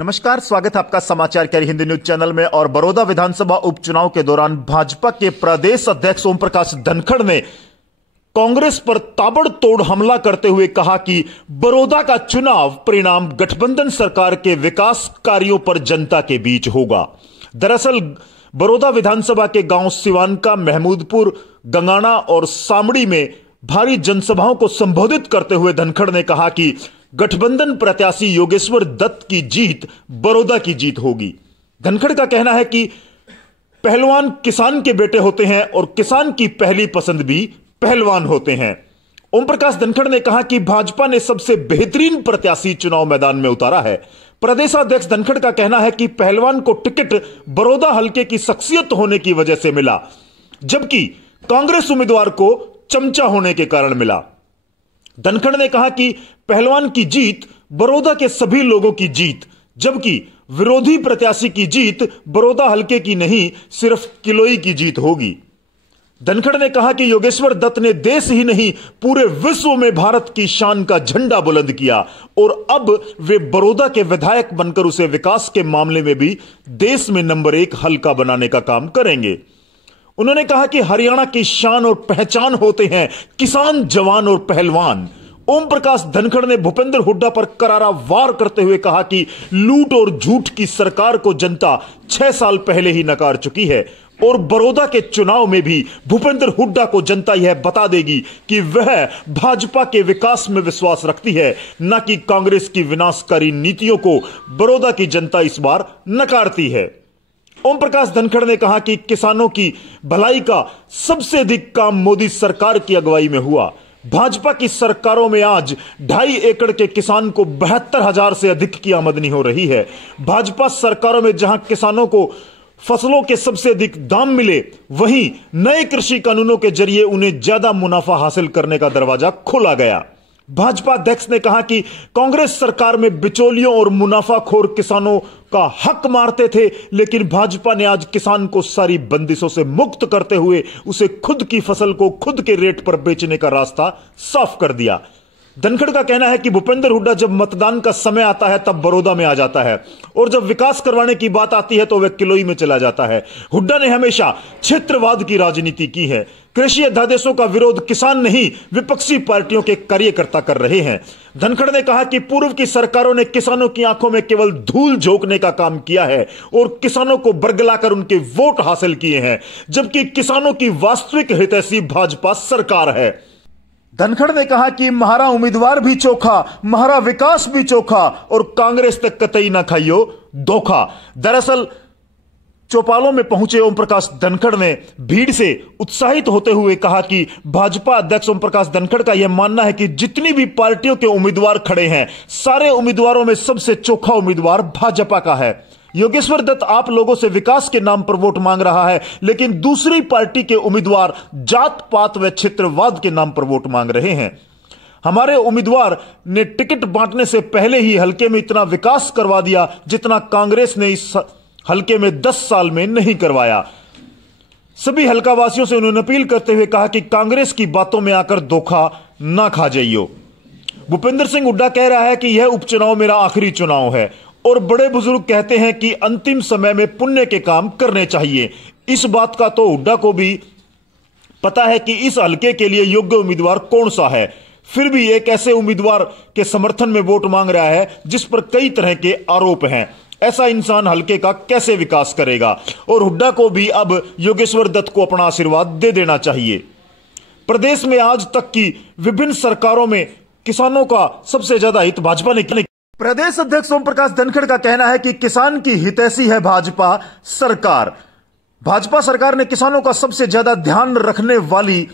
नमस्कार, स्वागत है आपका समाचार कैरी हिंदी न्यूज चैनल में। और बड़ौदा विधानसभा उपचुनाव के दौरान भाजपा के प्रदेश अध्यक्ष ओम प्रकाश धनखड़ ने कांग्रेस पर ताबड़तोड़ हमला करते हुए कहा कि बड़ौदा का चुनाव परिणाम गठबंधन सरकार के विकास कार्यों पर जनता के बीच होगा। दरअसल बड़ौदा विधानसभा के गांव सिवानका, महमूदपुर, गंगाना और सामड़ी में भारी जनसभाओं को संबोधित करते हुए धनखड़ ने कहा कि गठबंधन प्रत्याशी योगेश्वर दत्त की जीत बड़ौदा की जीत होगी। धनखड़ का कहना है कि पहलवान किसान के बेटे होते हैं और किसान की पहली पसंद भी पहलवान होते हैं। ओम प्रकाश धनखड़ ने कहा कि भाजपा ने सबसे बेहतरीन प्रत्याशी चुनाव मैदान में उतारा है। प्रदेशाध्यक्ष धनखड़ का कहना है कि पहलवान को टिकट बड़ौदा हलके की शख्सियत होने की वजह से मिला, जबकि कांग्रेस उम्मीदवार को चमचा होने के कारण मिला। धनखड़ ने कहा कि पहलवान की जीत बड़ौदा के सभी लोगों की जीत, जबकि विरोधी प्रत्याशी की जीत बड़ौदा हलके की नहीं, सिर्फ किलोई की जीत होगी। धनखड़ ने कहा कि योगेश्वर दत्त ने देश ही नहीं पूरे विश्व में भारत की शान का झंडा बुलंद किया और अब वे बड़ौदा के विधायक बनकर उसे विकास के मामले में भी देश में नंबर 1 हलका बनाने का काम करेंगे। उन्होंने कहा कि हरियाणा की शान और पहचान होते हैं किसान, जवान और पहलवान। ओम प्रकाश धनखड़ ने भूपेंद्र हुड्डा पर करारा वार करते हुए कहा कि लूट और झूठ की सरकार को जनता 6 साल पहले ही नकार चुकी है और बड़ौदा के चुनाव में भी भूपेंद्र हुड्डा को जनता यह बता देगी कि वह भाजपा के विकास में विश्वास रखती है, न कि कांग्रेस की विनाशकारी नीतियों को बड़ौदा की जनता इस बार नकारती है। ओम प्रकाश धनखड़ ने कहा कि किसानों की भलाई का सबसे अधिक काम मोदी सरकार की अगुवाई में हुआ। भाजपा की सरकारों में आज 2.5 एकड़ के किसान को 72,000 से अधिक की आमदनी हो रही है। भाजपा सरकारों में जहां किसानों को फसलों के सबसे अधिक दाम मिले, वहीं नए कृषि कानूनों के जरिए उन्हें ज्यादा मुनाफा हासिल करने का दरवाजा खोला गया। भाजपा अध्यक्ष ने कहा कि कांग्रेस सरकार में बिचौलियों और मुनाफाखोर किसानों का हक मारते थे, लेकिन भाजपा ने आज किसान को सारी बंदिशों से मुक्त करते हुए उसे खुद की फसल को खुद के रेट पर बेचने का रास्ता साफ कर दिया। धनखड़ का कहना है कि भूपेंद्र हुड्डा जब मतदान का समय आता है तब बड़ौदा में आ जाता है और जब विकास करवाने की बात आती है तो वह किलोई में चला जाता है। हुड्डा ने हमेशा क्षेत्रवाद की राजनीति की है। कृषि अध्यादेशों का विरोध किसान नहीं, विपक्षी पार्टियों के कार्यकर्ता कर रहे हैं। धनखड़ ने कहा कि पूर्व की सरकारों ने किसानों की आंखों में केवल धूल झोंकने का काम किया है और किसानों को बरगलाकर उनके वोट हासिल किए हैं, जबकि किसानों की वास्तविक हितैषी भाजपा सरकार है। धनखड़ ने कहा कि म्हारा उम्मीदवार भी चोखा, म्हारा विकास भी चोखा और कांग्रेस तक कतई ना खाइयो धोखा। दरअसल चौपालों में पहुंचे ओम प्रकाश धनखड़ ने भीड़ से उत्साहित होते हुए कहा कि भाजपा अध्यक्ष ओम प्रकाश धनखड़ का यह मानना है कि जितनी भी पार्टियों के उम्मीदवार खड़े हैं, सारे उम्मीदवारों में सबसे चोखा उम्मीदवार भाजपा का है। योगेश्वर दत्त आप लोगों से विकास के नाम पर वोट मांग रहा है, लेकिन दूसरी पार्टी के उम्मीदवार जात पात व क्षेत्रवाद के नाम पर वोट मांग रहे हैं। हमारे उम्मीदवार ने टिकट बांटने से पहले ही हलके में इतना विकास करवा दिया जितना कांग्रेस ने इस हलके में 10 साल में नहीं करवाया। सभी हलकावासियों से उन्होंने अपील करते हुए कहा कि कांग्रेस की बातों में आकर धोखा ना खा जाइयो। भूपेंद्र सिंह हुड्डा कह रहा है कि यह उपचुनाव मेरा आखिरी चुनाव है और बड़े बुजुर्ग कहते हैं कि अंतिम समय में पुण्य के काम करने चाहिए। इस बात का तो हुड्डा को भी पता है कि इस हलके के लिए योग्य उम्मीदवार कौन सा है, फिर भी एक ऐसे उम्मीदवार के समर्थन में वोट मांग रहा है जिस पर कई तरह के आरोप हैं। ऐसा इंसान हलके का कैसे विकास करेगा? और हुड्डा को भी अब योगेश्वर दत्त को अपना आशीर्वाद दे देना चाहिए। प्रदेश में आज तक की विभिन्न सरकारों में किसानों का सबसे ज्यादा हित भाजपा ने किया। प्रदेश अध्यक्ष ओम प्रकाश धनखड़ का कहना है कि किसान की हितैषी है भाजपा सरकार। भाजपा सरकार ने किसानों का सबसे ज्यादा ध्यान रखने वाली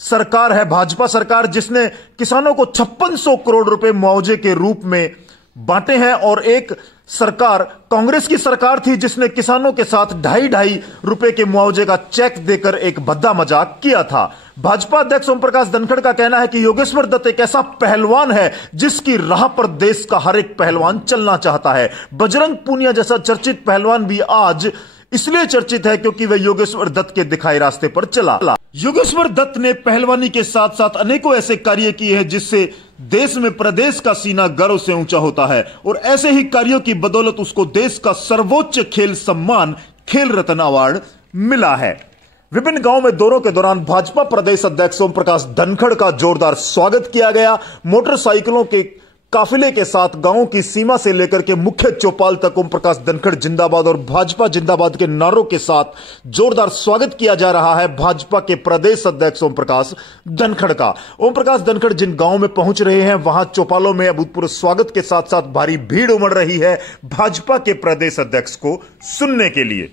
सरकार है भाजपा सरकार, जिसने किसानों को 5600 करोड़ रुपए मुआवजे के रूप में बांटे हैं। और एक सरकार कांग्रेस की सरकार थी जिसने किसानों के साथ 2.5 रुपए के मुआवजे का चेक देकर एक भद्दा मजाक किया था। भाजपा अध्यक्ष ओम प्रकाश धनखड़ का कहना है कि योगेश्वर दत्त एक ऐसा पहलवान है जिसकी राह पर देश का हर एक पहलवान चलना चाहता है। बजरंग पूनिया जैसा चर्चित पहलवान भी आज इसलिए चर्चित है क्योंकि वह योगेश्वर दत्त के दिखाए रास्ते पर चला। योगेश्वर दत्त ने पहलवानी के साथ साथ अनेकों ऐसे कार्य किए हैं जिससे देश में प्रदेश का सीना गर्व से ऊंचा होता है और ऐसे ही कार्यों की बदौलत उसको देश का सर्वोच्च खेल सम्मान खेल रत्न अवार्ड मिला है। विभिन्न गांवों में दौरों के दौरान भाजपा प्रदेश अध्यक्ष ओम प्रकाश धनखड़ का जोरदार स्वागत किया गया। मोटरसाइकिलों के काफिले के साथ गांवों की सीमा से लेकर के मुख्य चौपाल तक ओम प्रकाश धनखड़ जिंदाबाद और भाजपा जिंदाबाद के नारों के साथ जोरदार स्वागत किया जा रहा है भाजपा के प्रदेश अध्यक्ष ओम प्रकाश धनखड़ का। ओम प्रकाश धनखड़ जिन गांवों में पहुंच रहे हैं वहां चौपालों में अभूतपूर्व स्वागत के साथ साथ भारी भीड़ उमड़ रही है भाजपा के प्रदेश अध्यक्ष को सुनने के लिए।